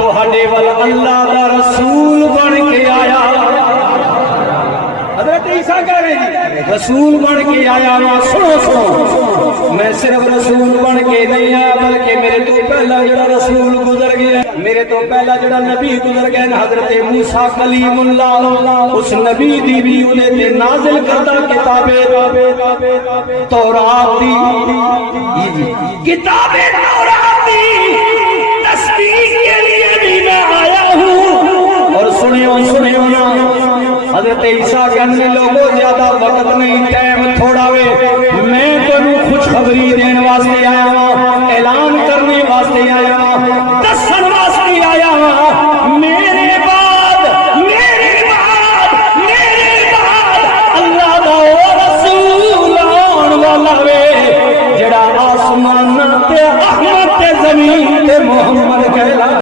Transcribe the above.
तुहाडे वल अल्लाह दा रसूल बन के आया। हज़रत ईसा कह रहे जी रसूल बन के आया ना। सुनो सुनो, मैं सिर्फ रसूल बन के नहीं आया बल्कि मेरे तो पहला जड़ा रसूल गुजर गया, मेरे तो पहला जड़ा नबी गुजर गया हज़रत मूसा कलीमुल्लाह, उस नबी दी भी उन्हें ते नाजिल करदा किताबे तौरात दी, किताबे तौरात दी तस्दीक के लिए भी मैं आया हूँ। और सुनियो सुनियो ना, हज़रत ईसा कहने लोगों ज्यादा वक्त नहीं, टाइम थोड़ा वे, मैं तुहानू खुशखबरी देने वास्ते आया हूँ, ऐलान करने वास्ते आया